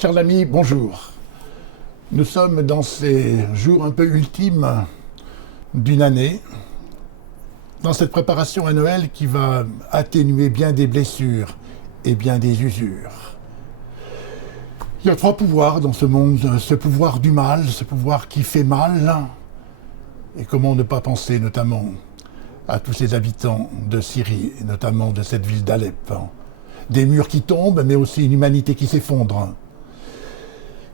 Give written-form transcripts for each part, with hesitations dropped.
Chers amis, bonjour. Nous sommes dans ces jours un peu ultimes d'une année, dans cette préparation à Noël qui va atténuer bien des blessures et bien des usures. Il y a trois pouvoirs dans ce monde, ce pouvoir du mal, ce pouvoir qui fait mal, et comment ne pas penser notamment à tous ces habitants de Syrie, et notamment de cette ville d'Alep. Des murs qui tombent, mais aussi une humanité qui s'effondre.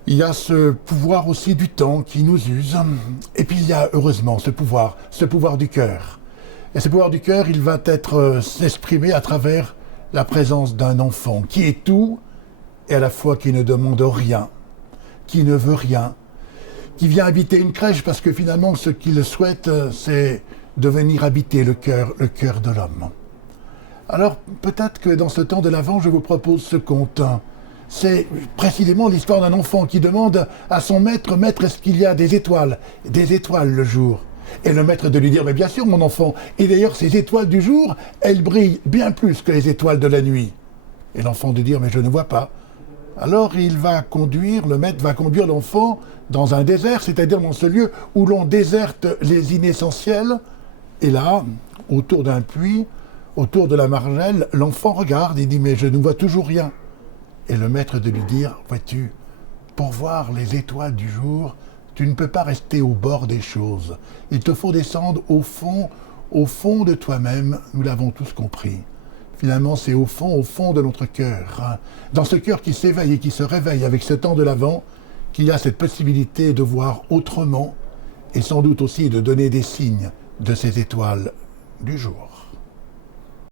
Il y a ce pouvoir aussi du temps qui nous use, et puis il y a heureusement ce pouvoir du cœur. Et ce pouvoir du cœur, il va s'exprimer à travers la présence d'un enfant qui est tout, et à la fois qui ne demande rien, qui ne veut rien, qui vient habiter une crèche parce que finalement ce qu'il souhaite, c'est de venir habiter le cœur de l'homme. Alors peut-être que dans ce temps de l'Avent, je vous propose ce conte. C'est précisément l'histoire d'un enfant qui demande à son maître, « Maître, est-ce qu'il y a des étoiles le jour ?» Et le maître de lui dire, « Mais bien sûr, mon enfant, et d'ailleurs ces étoiles du jour, elles brillent bien plus que les étoiles de la nuit. » Et l'enfant de dire, « Mais je ne vois pas. » Alors le maître va conduire l'enfant dans un désert, c'est-à-dire dans ce lieu où l'on déserte les inessentiels. Et là, autour d'un puits, autour de la margelle, l'enfant regarde et dit, « Mais je ne vois toujours rien. » Et le maître de lui dire, « Vois-tu, pour voir les étoiles du jour, tu ne peux pas rester au bord des choses. Il te faut descendre au fond de toi-même. Nous l'avons tous compris. Finalement, c'est au fond de notre cœur, dans ce cœur qui s'éveille et qui se réveille avec ce temps de l'Avent, qu'il y a cette possibilité de voir autrement et sans doute aussi de donner des signes de ces étoiles du jour. »